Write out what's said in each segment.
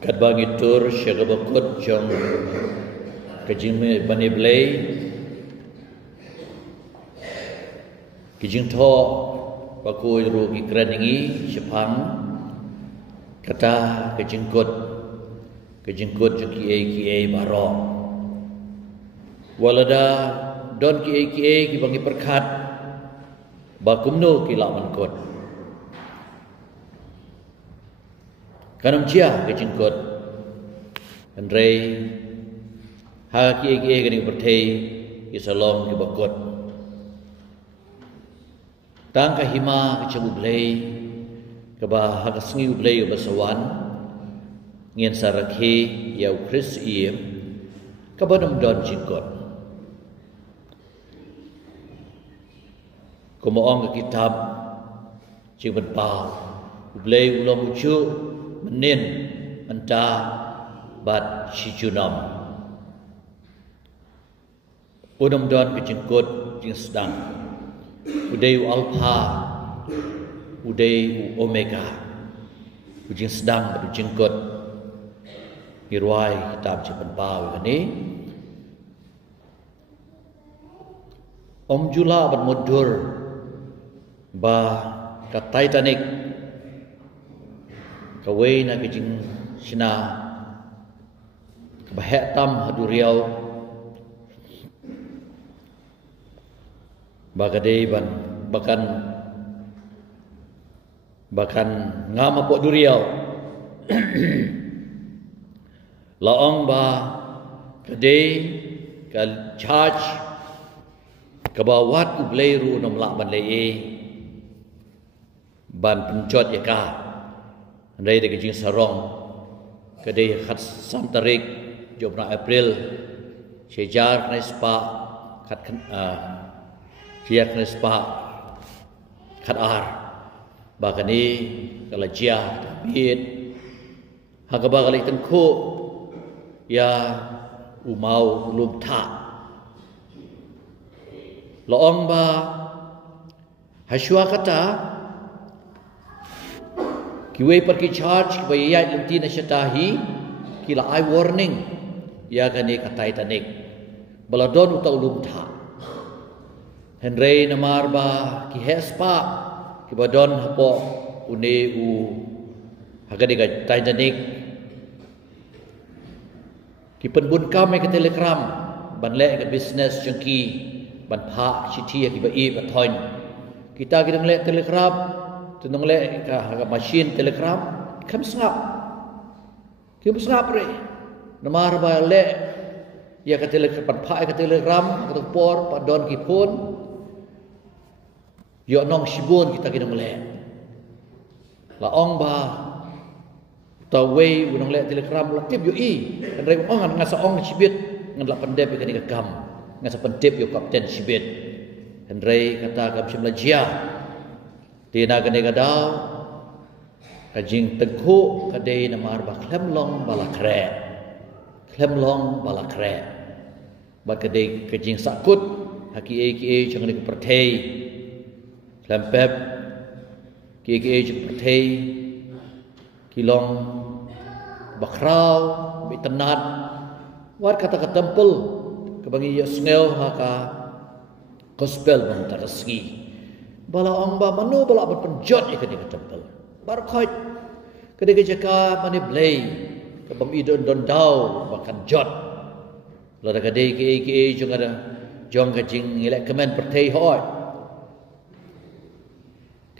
Kat bangitur syaka bakut jong kajing bani blay kijing tho baku ru ikrangi syapang kata kajing kut jong ki baro walada don ki bangi perkat bakumno ki laman kut kanam cia ke jingkot andrei ha ki gani berthei isalom ki bakot tang ka hima ke cebu blei ke ba ha sengi blei basawan ngien sarakhi yau kris iem ka badam don jingkot komo ong kitab jingkot pau blei ulam ucu menin enta bat sijunam udam don kejengkut jing sedang udai alpha udai omega jing sedang kejengkut irwai kitab cipen pau ini om jula bat mudur ba ka Titanic kawai na kijing sina kabahek tam haduriau bagadei bahkan ngama pok duriau laong ba kadei ka charge kabawat ubleiru nom lak ban lei ban pencot yaka andai de kijing sarong kadai khat santarik jobna April sejar nespa khat siak nespa khat ar bakani kalajia tabit hakaba kali tenku ya umau lum tha loong ba haswa kata kiwei pergi charge bayai lenti nasyatahi kila I warning ya gani ka Titanic baladon utau lumtha Henry namar ba ki hespa ki badon hapo une u hagani ka Titanic ki penbun kami ke telegram ban le ke business jengki ban pha city ki bai ba thon kita ki le telegram tunong le ka machine telegram kam sngap re namar ba le ya ka telegram pat ka telegram ka por pa don ki phone yo nong sibun kita kinong le la ong ba ta wei unong le telegram la tip yo i kan re ong ngasa ong sibit ngan la pandep ka ni ka kam ngasa pandep yo kapten sibit hendrei kata kam simla jia tina kene kadau kajing tengku kadai namar ba klemlong balakre ba kadai kajing sakut haki jangan ke perthei klempep ki jeng perthei kilong bakrau bi tenat wat kata ke tempel kebangi ya sngel haka gospel bang tarasgi bala ong ba manu bala berpenjot ikan di tempel bar khoi kedai jaka mani blay kabam idon don dau bahkan jot la kadai ki jong ada jong kajing ilek kemen perthei hoi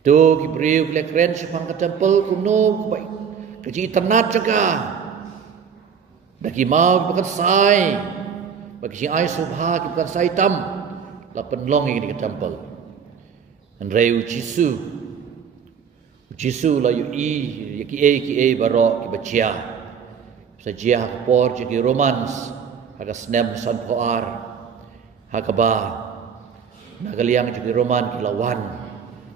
tu ki briu lek ren sepang ke tempel kuno bai kaji tenat jaka daki mau bukan sai bagi ai subha ki bukan sai tam la penlong ini ke tempel Andrei Jisu la yu ki baro ki bacia sajia por jegi romans aga snem san poar hakaba nagaliang jegi roman ki lawan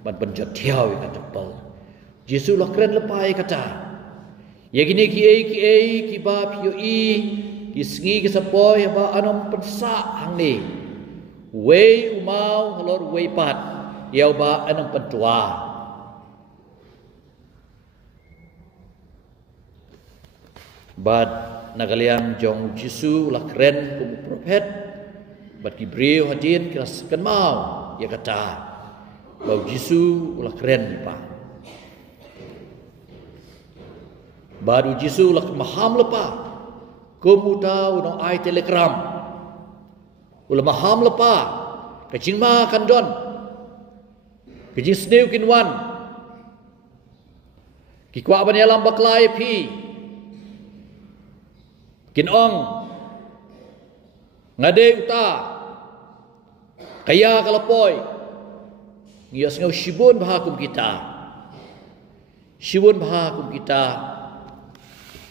ban penjat thiau ka tempel Jisu la kren lepai kata ya gini ki ba pio ki sngi ki sapoi ba anom pensa hang ni wei umau halor wei pat yau ba anang pentua bad nagaliang jong Jisu la keren kum prophet bad kibriu hadin keras kan mau ya kata bau Jisu la keren pa baru Jisu la maham lepa kumuta unang ai telegram ula maham lepa kecing ma kandon kecing sneu kinwan kikwa ban yalam baklai pi kinong ngade uta kaya kalapoi ngias ngau shibun bahakum kita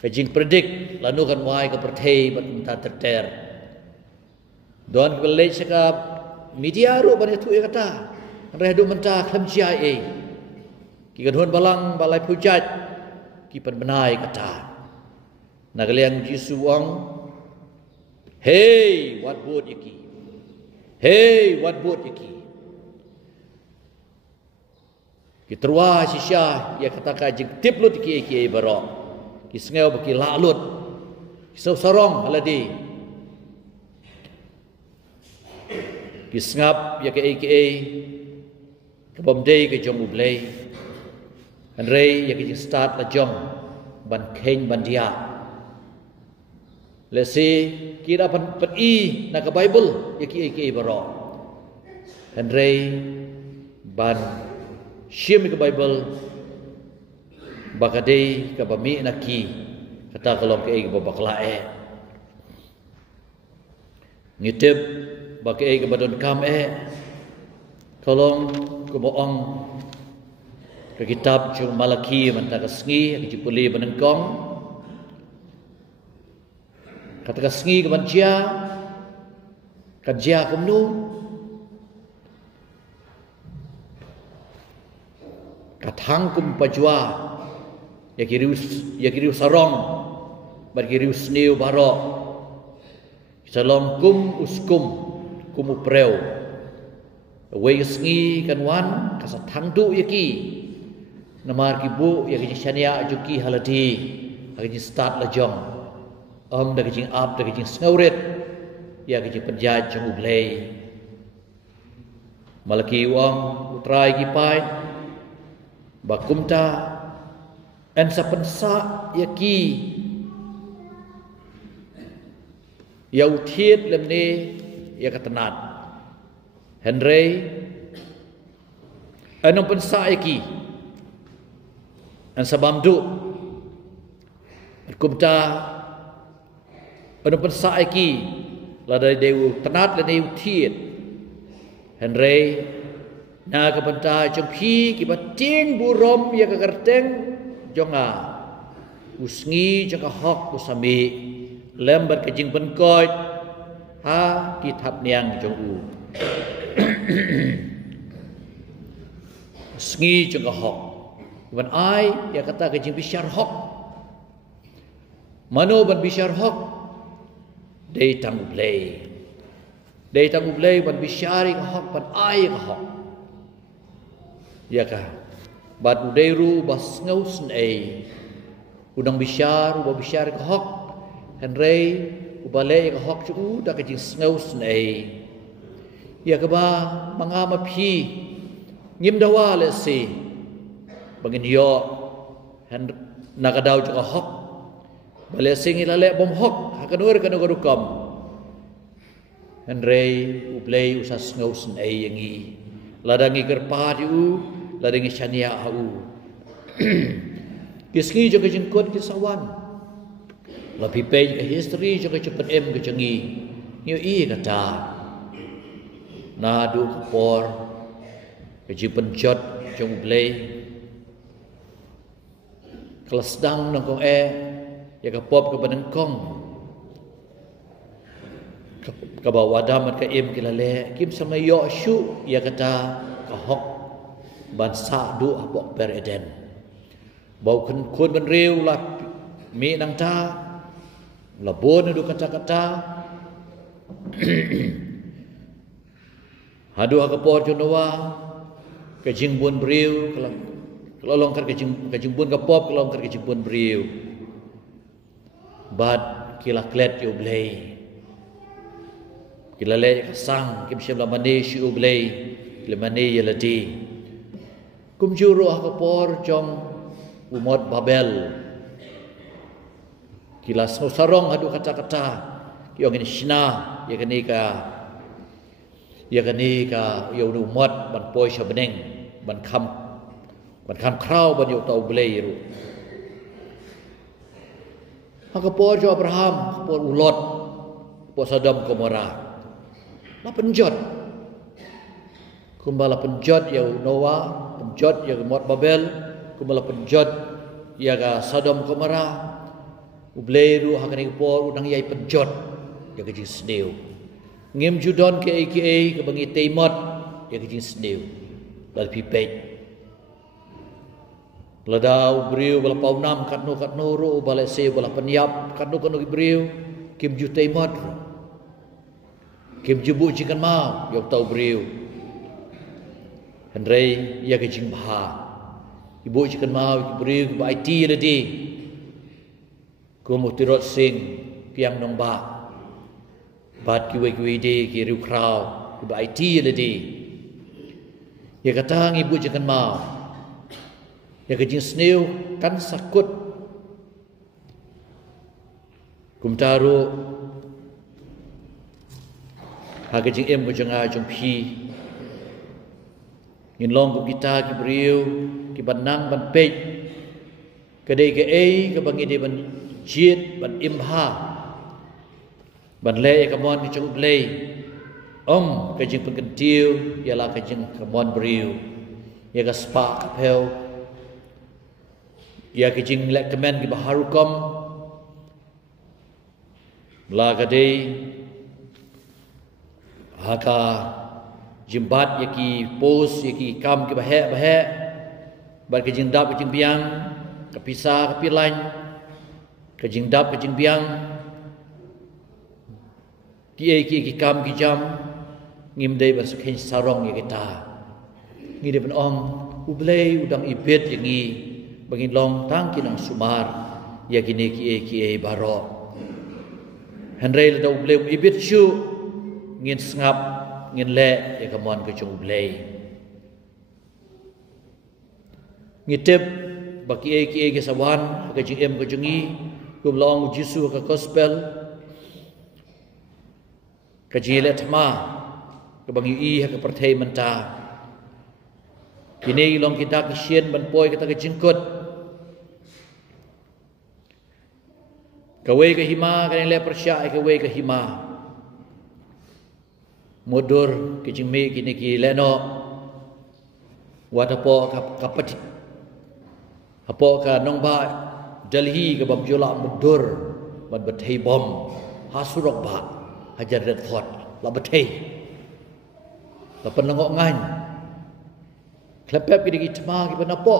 kajing predik lanu kan wai ka perthei bat ta terter don kelej sekap media ru ban itu kata redu menta khamjia ki gadhon balang balai pujat ki pan benai kata nagaliang Jisu wang hey what boat yaki Kitrua sisya ya kata kajing tiplut ki barok ki sengau baki lalut ki sorong aladi ki sengap ya ke bomdei ke jong ublei anrei ya ke start la jong ban keng ban dia lesi kira pan i na ka bible ya ki barok anrei ban Syim ke Bible bakadei ke bami naki kata kalau ke babaklae ngitip bakai ke badon kam kalau ke boong ke kitab jung Malaki mentaka sengi ke jipuli benengkong kata sengi ke banjia kanjia ke menu katang kum pajwa ya kiriu sarong bar kiriu sneu baro salong kum uskum kum upreu we sngi kanwan kasatang du yaki namar kibu ya kijania juki haladi aki start la jong da kijing up da kijing snauret ya kijing penjaj jong ublei Malaki wang utrai kipai bakumta en sapensa yaki ya utiet lemne ya katenat Henry anong pensa yaki an sabamdu bakumta anong pensa yaki ladai dewu tenat lene utiet Henry na kapanta jonghi kibating burom ya kakarteng jonga usngi jaka hok usami lembar kejing penkoit ha kitab niang jongu usngi jaka hok ban ai ya kata kejing bisyar hok mano ban bisyar hok dei tang ublei ban bisyari hok ban ai hok ya kah bad udairu bas ngausn udang bisyar ke hok henrei ubale ke hok chu da ke jing ngausn ya ka ba mangama phi ngim dawa le si bangin yo hen nakadaw chu ka hok bale sing ilale bom hok hakanur kanugurukam henrei ublei usas ngausn yangi ladangi gerpadiu ladangi syania au kiski jo ke jengkot ke sawan lapi pe ke history jo ke cepat ke cengi yo kata na du kapor ke penjot jong blei kelas dang nang kong ya ke pop ke benengkong ke bawah damat ke kilale kim sama yo syu ya kata ke hok ban sa du apok pereden bau kun ben riu la mi nang ta la bon du kata hadu ka por jonowa ke jing bun briu kalau longkar ke jing bun ka pop kalau longkar ke jing bun briu bad kila klet yu blei kila le sang kim shem la mane shu blei le mane yeladi kum juru akapor jong umot Babel kila sarong hadu kata-kata yo ngin shina ya kani ka yo umot ban poi shabeneng ban kham krau ban yo tau blei ru akapor jo Abraham akapor Lot po Sodom Gomora la penjot kumbala penjot ya Noah penjot ya umot Babel kumbala penjot ya ga Sodom Gomora ubleiru hakani por udang yai penjot ya ke jing sneu ngem judon ke bangi teimot ya ke jing sneu dal pipet ladau briu bala paunam katno ro bala se bala penyap katno briu kim ju teimot kim jubu jikan mau yok tau briu Henry ya ke jing bha ibu jikan mau briu ba IT ladi Kumutirot sing piang nong ba bat kiwe de ki riu krau ba IT ladi ya katang ibu jikan mau ya kejing sneu kan sakut kumtaru ha kejing em kejing a jong pi ngin long ku kita ki briu ki banang ban pej kedai ke ke bangi de ban jiet ban imha ban le ka mon ki chung le kejing pengentiu ialah kejing kamon briu ya ka spa kapel ya kejing lek kemen ki baharukom la kadai haka jimbat ya ki pos ya ki kam ki bahe bar kejing dap kejing biang kapisa kapilan kejing dap kejing biang ki kam ki jam ngim dei basukhin sarong ya kita ngi de ben ublei udang ibet yang ngi bagi long tang kinang sumar ya kini ki baro Henry le dau blem ibit shu ngin ngap ngin le ya kamon ke chung blei ngitep baki ki sawan ke jing em ke jungi kum long jisu ke gospel ke jile thma ke bangi ke perthai menta kini long kita kisien ban poi kita ke jingkut Kawai ke hima kan le persya kawai ke hima mudur ke jingme kini ki leno wadapo kapat apo ka nongba Delhi ke bam jola mudur ban bathai bom hasurok ba hajar red fort la bathai la penengok ngan klepep ki tma ki benapo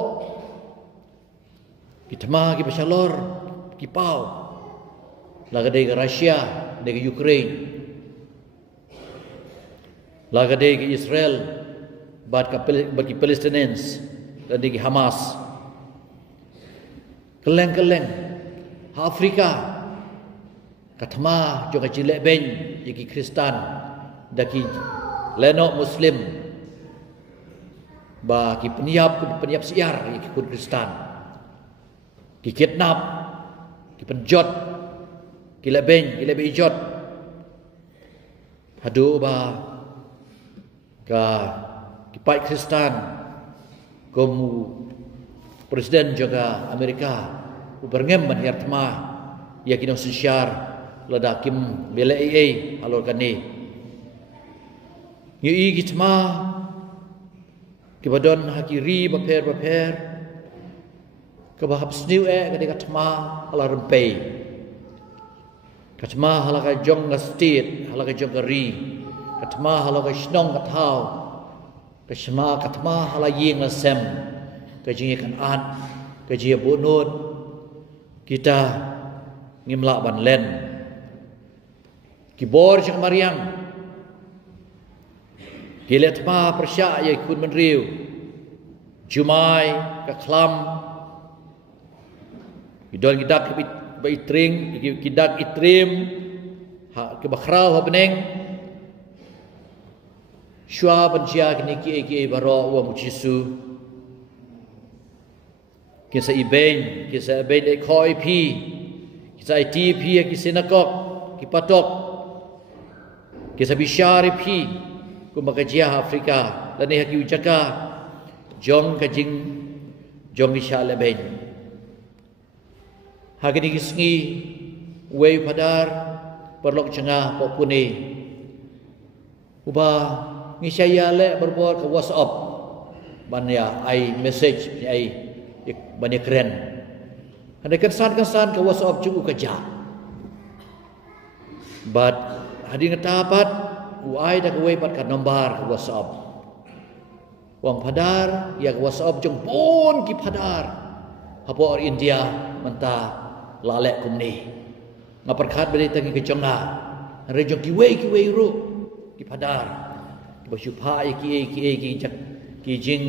ki tma ki besalor ki pau laga dari Rusia, dari Ukraine, laga dari Israel, bagi Palestinians dan dari Hamas, keleng Afrika, katma juga cilek ben, jadi Kristen, dari lenok Muslim, bagi peniap siar, jadi Kristen, dikidnap, dipenjot. Kila ijot hadu ba ka kipai Kristen komu presiden juga Amerika uberngem ban yartma ya kino sisyar ladakim bela alor kani yu gitma kibadon hakiri baper kabahab sniu ketika tma ala rempei katma halaka jong ga state halaka jong ga ri katma halaka snong ga thau katma hala yeng la sem ka jing kan an ka ji bunut kita ngimla ban len kibor jeng Maryam kilet ma persya ya kun menriu jumai ka khlam idol gidak ba itring kidak itrim ha ke bakrau ha beneng shwa banjia kini ki baro wa mujisu kisa iben de khoi pi kisa itp ki sinakok ki patok kisa bishari pi ku makajia Afrika dan ni haki ujaka jong kajing jong isha leben hagini kisngi wei padar perlok cengah popune uba ngisaya le berbuat ke WhatsApp banya ai message ai banya keren ada kesan ke WhatsApp cukup kerja but hading tapat uai dak wei pat ka nombar ke WhatsApp wang padar ya ke WhatsApp jong pun ki padar apa or India mentah lalek kumni ngaperkhat beri tangi ke jonga rejong ki wei ru ki padar bersyupa ki jing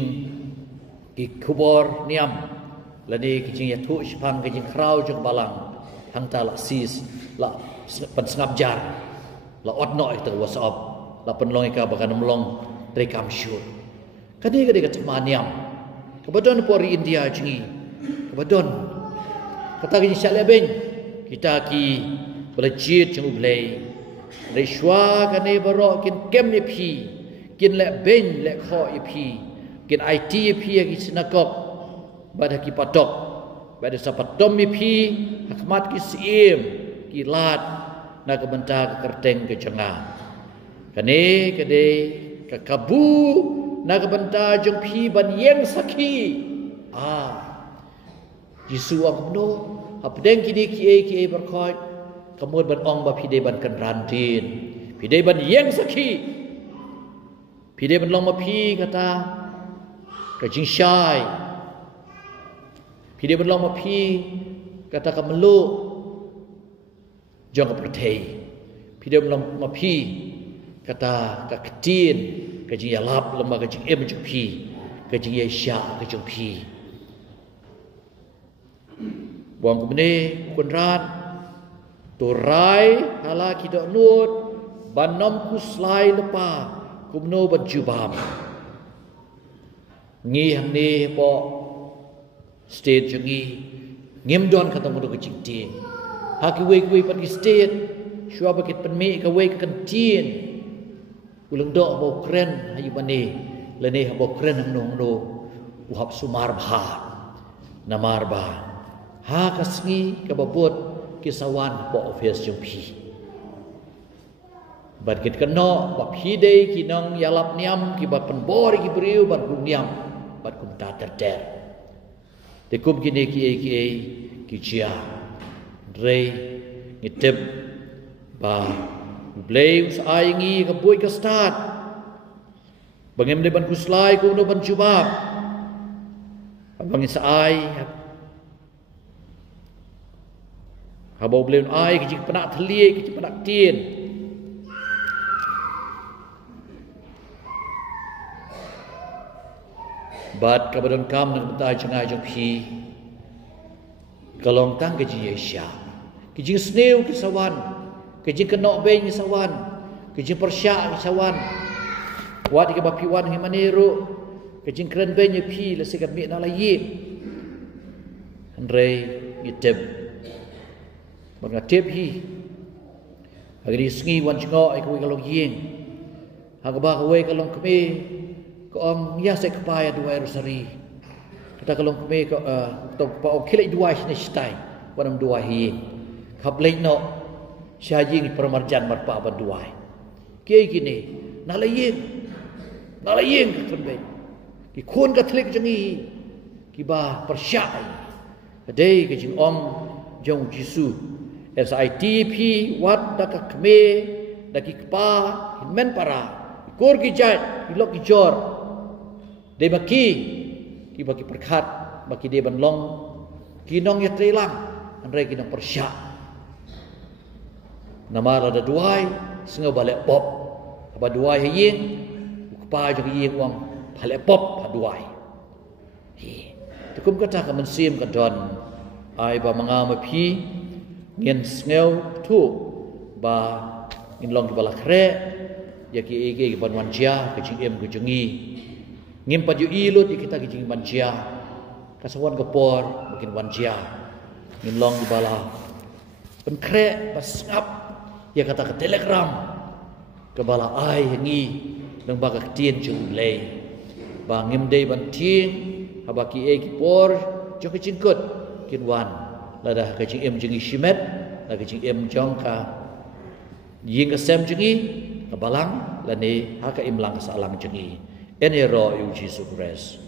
ki kubor niam lani ki jing ya tu shpang ki jing krau jong balang hang ta la sis la pen sengap jar la otno itu WhatsApp la penlong ka bakan melong rekam syur kadi ka temaniam kebadon pori India jingi kebadon kata ki syaleben kita ki belajit jeng ublei rishwa kane baro kin kem ni phi kin le ben le kho ip kin IT ip ki sinakok bad ki patok bad sapatom ip hakmat ki sim ki lat na kebenta ke kerteng ke cengah kane kade ke kabu na kebenta jong phi ban yeng sakhi Jisu akno apdeng kini ki berkhoi kemud ban ong ba phi de ban kan rantin phi de ban yeng sakhi pide ban long ma phi kata ka jing shai pide ban long ma phi kata ka melu jong ka perthei pide ban long ma phi kata ka ketin ka jing yalap lemba ka jing jong phi ka jing sha ka jong phi buang kumne kun rat tu rai hala ki do nut ban nom ku slai lepa kumno berjubam ngi hang ni po state jungi ngim don kata mudo kecing tin haki we pat ki state shua bakit penmi ka we kan tin ulang do bo kren hayu bani lene bo kren hang nong do uhap sumar bha namar ba ha kasngi ka babot kisawan po office jung phi bat kit keno ba phide ki nong yalap niam ki ba penbor ki briu bat niam bat kum ta ter de kum ki ne ki chia re ngitep ba blame ai ngi ka boi ka start bangem de ban kuslai ku no ban jubab bangin sa ai habau blame ai ki penak thlie ki penak tien bat kabadon kam nang betai jangai jong phi kalong tang ke ji Asia ke ji sneu ke sawan ke ji kenok ben ke sawan ke ji persya ke sawan wat ke bapi wan he maniru ke ji kren ben ye phi la sikat mi na la yi andre iteb bang ateb hi agri sngi wan jngo ai ko kalong yin hagba ko we kalong kme ko ang ya se kpaya dua rosari kata kalau kami ko to pa o kile dua ni stai wanam dua hi khap le no sha yin permarjan mar pa ba dua ke gini nalayin kan be ki khon ka thlik jangi ki ba persyai dei ke jing om jong jisu SITP wat da ka kme da ki kpa men para kor ki jat lok ki jor de baki ki baki perkhat baki de ban long ki nong ya trelang andre ki nong persya namara da duai singa bale pop aba duai yin pa jo yin wang bale pop pa duai hi tukum kata ka mensim ka don ai ba manga ma phi ngien sneu tu ba in long bala kre ya ki ege ban wanjia ke jing em ke jengi ngim pa ju ilut kita ke jing wanjia kasawan kepor mungkin wanjia in long bala pen kre pas ngap ya kata ke telegram ke bala ai ngi nang baga tien chung lei ba ngim dei ban ting habaki ege por jo ke jingkut kin wan lada ke jing em jengi shimet la ke jing em jong ka ying ke sem jengi ka balang la ni ha ka imlang ka salang jengi ene ro yu Jesus Christ